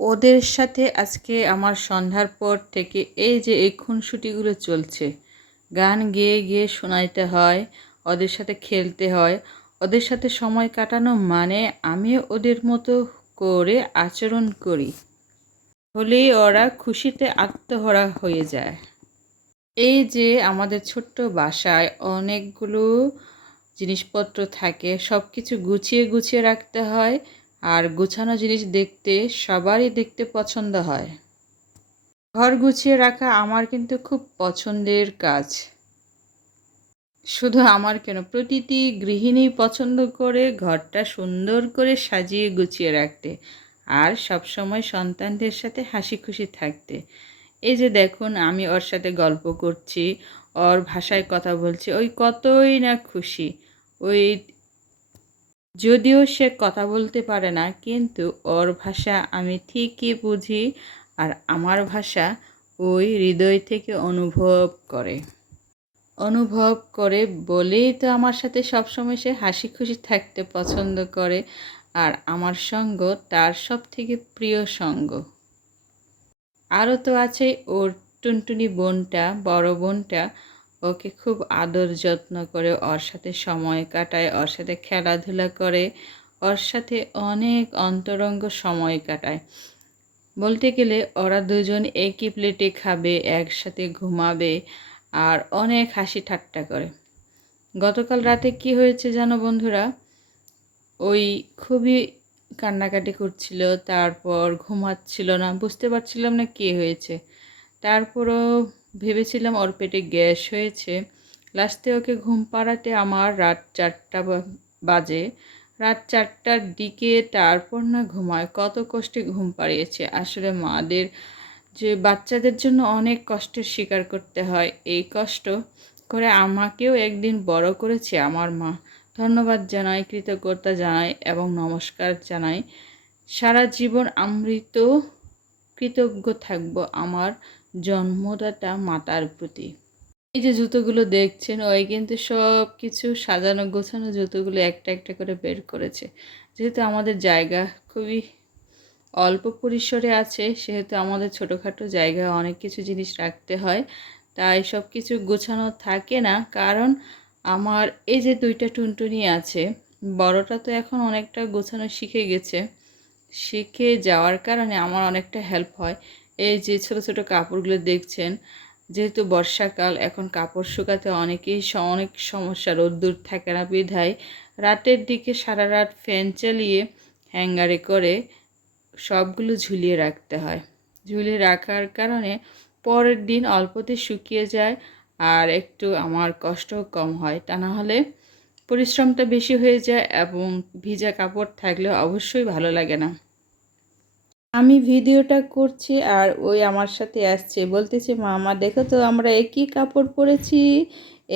ওদের সাথে আজকে আমার সন্ধ্যার পর থেকে এই যে এই খুনসুটিগুলো চলছে, গান গেয়ে গেয়ে শোনাইতে হয়, ওদের সাথে খেলতে হয়। ওদের সাথে সময় কাটানো মানে আমিও ওদের মতো করে আচরণ করি, হলেই ওরা খুশিতে আত্মহারা হয়ে যায়। এই যে আমাদের ছোট্ট বাসায় অনেকগুলো জিনিসপত্র থাকে, সব কিছু গুছিয়ে গুছিয়ে রাখতে হয়। আর গুছানো জিনিস দেখতে সবারই দেখতে পছন্দ হয়। ঘর গুছিয়ে রাখা আমার কিন্তু খুব পছন্দের কাজ। শুধু আমার কেন, প্রতিটি গৃহিণী পছন্দ করে ঘরটা সুন্দর করে সাজিয়ে গুছিয়ে রাখতে, আর সবসময় সন্তানদের সাথে হাসি খুশি থাকতে। এই যে দেখুন, আমি ওর সাথে গল্প করছি, ওর ভাষায় কথা বলছি, ওই কতই না খুশি। ওই যদিও সে কথা বলতে পারে না, কিন্তু ওর ভাষা আমি ঠিকই বুঝি, আর আমার ভাষা ওই হৃদয় থেকে অনুভব করে বলেই তো আমার সাথে সবসময় সে হাসি খুশি থাকতে পছন্দ করে। আর আমার সঙ্গ তার সব থেকে প্রিয় সঙ্গ। আরও তো আছে ওর টুনটুনি বোনটা, বড় বোনটা। ওকে খুব আদর যত্ন করে, ওর সাথে সময় কাটায়, ওর সাথে খেলাধুলা করে, ওর সাথে অনেক অন্তরঙ্গ সময় কাটায়। বলতে গেলে ওরা দুজন একই প্লেটে খাবে, একসাথে ঘুমাবে, আর অনেক হাসি ঠাট্টা করে। গতকাল রাতে কি হয়েছে জানো বন্ধুরা? ওই খুবই কান্নাকাটি করছিল, তারপর ঘুমাচ্ছিল না, বুঝতে পারছিলাম না কী হয়েছে। তারপরও ভেবেছিলাম ওর পেটে গ্যাস হয়েছে। লাস্টে ওকে ঘুম পাড়াতে আমার রাত 4টা বাজে। রাত 4টার দিকে তারপর না ঘুমায়, কত কষ্টে ঘুম পাড়িয়েছে। আসলে মাদের যে বাচ্চাদের জন্য অনেক কষ্টের স্বীকার করতে হয়, এই কষ্ট করে আমাকেও একদিন বড় করেছে আমার মা। ধন্যবাদ জানাই, কৃতজ্ঞতা জানাই এবং নমস্কার জানাই। সারা জীবন আমৃত কৃতজ্ঞ থাকব আমার জন্মদাতা মাতার প্রতি। এই যে জুতোগুলো দেখছেন, ওই কিন্তু সব কিছু সাজানো গোছানো জুতোগুলো একটা একটা করে বের করেছে। যেহেতু আমাদের জায়গা খুবই অল্প পরিসরে আছে, সেহেতু আমাদের ছোটোখাটো জায়গায় অনেক কিছু জিনিস রাখতে হয়, তাই সব কিছু গোছানো থাকে না। কারণ আমার এই যে 2টা টুনটুনি আছে, বড়টা তো এখন অনেকটা গোছানো শিখে গেছে। শিখে যাওয়ার কারণে আমার অনেকটা হেল্প হয়। এই যে ছোট ছোট কাপড়গুলো দেখছেন, যেহেতু বর্ষাকাল, এখন কাপড় শুকাতে অনেক সমস্যা, রোদ্দুর থাকে না বিধায় রাতের দিকে সারা রাত ফ্যান চালিয়ে হ্যাঙ্গারে করে সবগুলো ঝুলিয়ে রাখতে হয়। ঝুলিয়ে রাখার কারণে পরের দিন অল্পতে শুকিয়ে যায়, আর একটু আমার কষ্টও কম হয়। তা না হলে পরিশ্রমটা বেশি হয়ে যায় এবং ভিজা কাপড় থাকলে অবশ্যই ভালো লাগে না। আমি ভিডিওটা করছি আর ওই আমার সাথে আসছে, বলতেছে মামা দেখো তো আমরা একই কাপড় পরেছি,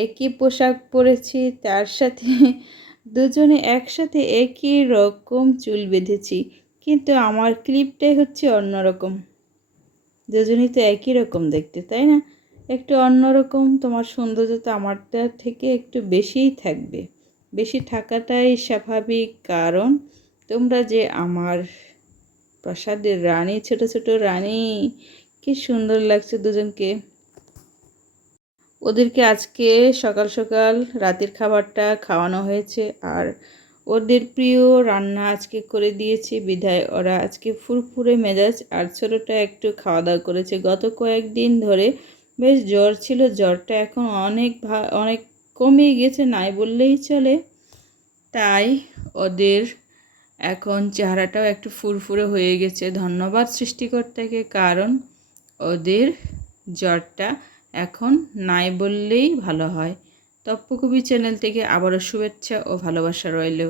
একই পোশাক পরেছি, তার সাথে দুজনে একসাথে একই রকম চুল বেঁধেছি, কিন্তু আমার ক্লিপটাই হচ্ছে অন্যরকম। দুজনেই তো একই রকম দেখতে, তাই না? একটু অন্যরকম, তোমার সৌন্দর্য তো আমারটা থেকে একটু বেশিই থাকবে। বেশি থাকাটাই স্বাভাবিক, কারণ তোমরা যে আমার প্রাসাদের রানী, ছোট ছোট রানী। কি সুন্দর লাগছে দুজনকে। ওদেরকে আজকে সকাল সকাল রাতের খাবারটা খাওয়ানো হয়েছে, আর ওদের প্রিয় রান্না আজকে করে দিয়েছি বিধায় ওরা আজকে ফুরফুরে মেজাজ। আর ছোটোটা একটু খাওয়া দাওয়া করেছে। গত কয়েকদিন ধরে বেশ জ্বর ছিল, জ্বরটা এখন অনেক কমে গেছে নাই বললেই চলে। তাই ওদের এখন চেহারাটাও একটু ফুরফুরে হয়ে গেছে, ধন্যবাদ সৃষ্টিকর্তাকে, কারণ ওদের জ্বরটা এখন নাই বললেই ভালো হয়। তপ্পকবি চ্যানেল থেকে আবারও শুভেচ্ছা ও ভালোবাসা রইল।